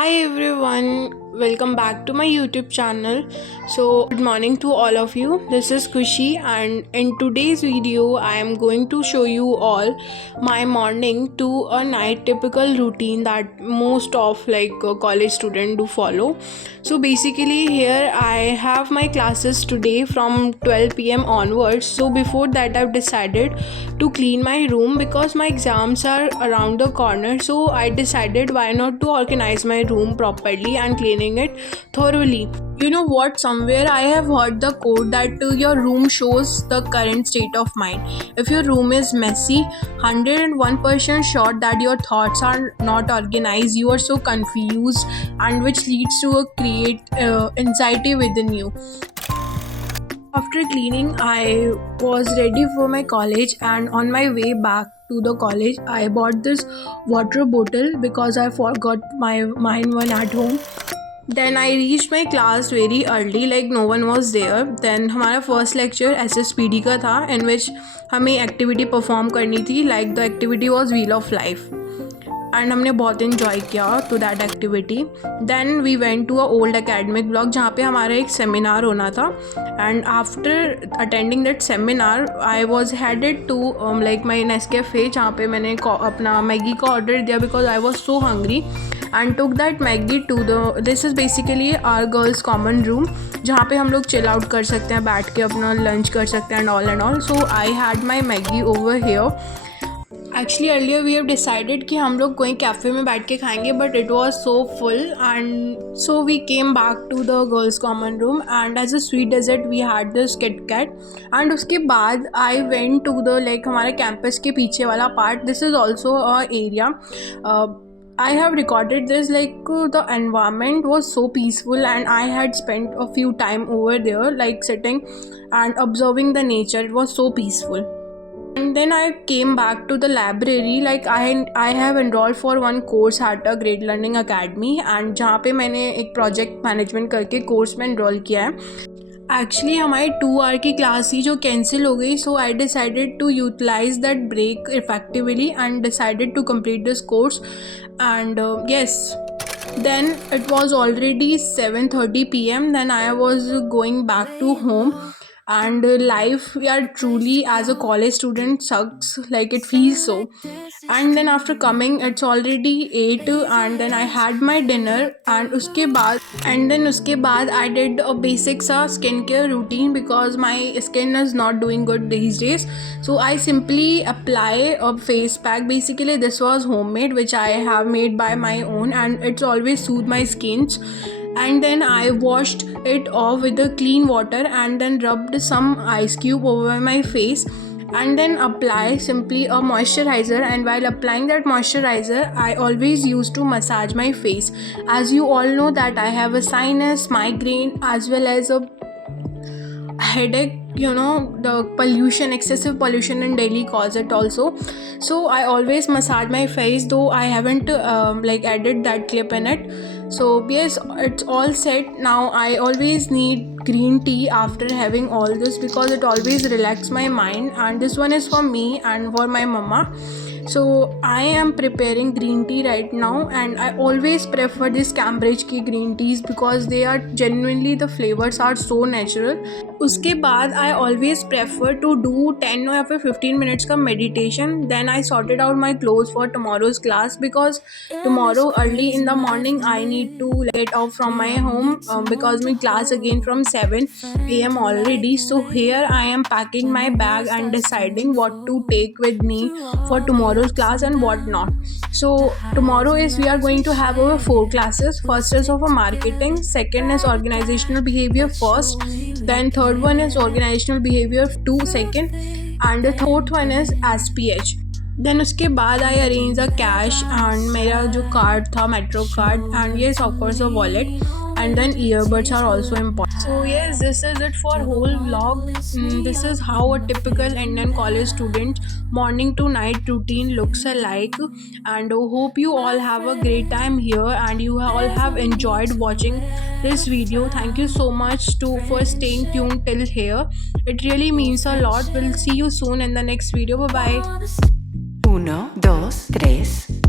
Hi everyone, welcome back to my YouTube channel. So, good morning to all of you. This is Kushi, and in today's video, I am going to show you all my morning to a night typical routine that most of college student do follow. So, basically, here I have my classes today from 12 p.m. onwards. So, before that, I've decided to clean my room because my exams are around the corner. So I decided why not to organize my room properly and cleaning it thoroughly. You know what? Somewhere I have heard the quote that your room shows the current state of mind. If your room is messy, 101% sure that your thoughts are not organized, you are so confused, and which leads to a create anxiety within you. After cleaning, I was ready for my college, and on my way back to the college, I bought this water bottle because I forgot my mine one at home. Then I reached my class very early, like no one was there. Then हमारा first lecture SSPD का था, in which हमें activity perform करनी थी. Like the activity was Wheel of Life. And हमने बहुत enjoy किया to that activity. Then we went to a old academic block जहाँ पे हमारा एक सेमिनार होना था. And after attending that seminar I was headed to like my Nescafe जहाँ पे मैंने अपना मैगी का ऑर्डर दिया because I was so hungry and took that Maggi to the this is basically our girls common room जहाँ पे हम लोग चिल आउट कर सकते हैं, बैठ के अपना लंच कर सकते हैं and all. So I had my Maggi over here. Actually earlier we have decided कि हम लोग कोई कैफ़े में बैठ के खाएंगे, but it was so full and so we came back to the girls common room and as a sweet dessert we had this KitKat. And उसके बाद I went to the like हमारे campus के पीछे वाला part. This is also a area. I have recorded this the environment was so peaceful and I had spent a few time over there like sitting and observing the nature. It was so peaceful. And then I came back to the library. Like I have enrolled for one course at a Great Learning Academy and जहाँ पे मैंने एक project management करके course में enroll किया है. Actually हमारी 2 our की क्लास थी जो कैंसिल हो गई. So I decided to utilize that break effectively and decided to complete this course and yes. Then it was already 7:30 p.m. Then I was going back to home and life, yeah, truly as a college student sucks, like it feels so. And then after coming it's already 8 and then I had my dinner and uske baad I did a basic sa skincare routine because my skin is not doing good these days. So I simply apply a face pack. Basically this was homemade, which I have made by my own, and it's always soothe my skins. And then I washed it off with the clean water and then rubbed some ice cube over my face and then apply simply a moisturizer. And while applying that moisturizer I always used to massage my face. As you all know that I have a sinus, migraine, as well as a headache. You know, the pollution, excessive pollution in Delhi cause it also. So I always massage my face, though I haven't added that clip in it. So yes, it's all set. Now I always need green tea after having all this because it always relaxes my mind, and this one is for me and for my mama. So I am preparing green tea right now, and I always prefer this Cambridge की green teas because they are genuinely, the flavors are so natural. उसके बाद I always prefer to do 10 या फिर 15 minutes का meditation. Then I sorted out my clothes for tomorrow's class because tomorrow early in the morning I need to get out from my home because my class again from 7 a.m. already. So here I am packing my bag and deciding what to take with me for tomorrow's class and what not. So tomorrow is we are going to have our 4 classes. First is of a marketing, second is organizational behavior first, then third one is organizational behavior 2 second, and the fourth one is SPH. Then उसके बाद I arrange a cash and मेरा जो card था metro card and yes of course a wallet and then earbuds are also important. So yes, this is it for whole vlog. This is how a typical Indian college student morning to night routine looks alike, and hope you all have a great time here and you all have enjoyed watching this video. Thank you so much for staying tuned till here. It really means a lot. We'll see you soon in the next video. Bye bye. 1, 2, 3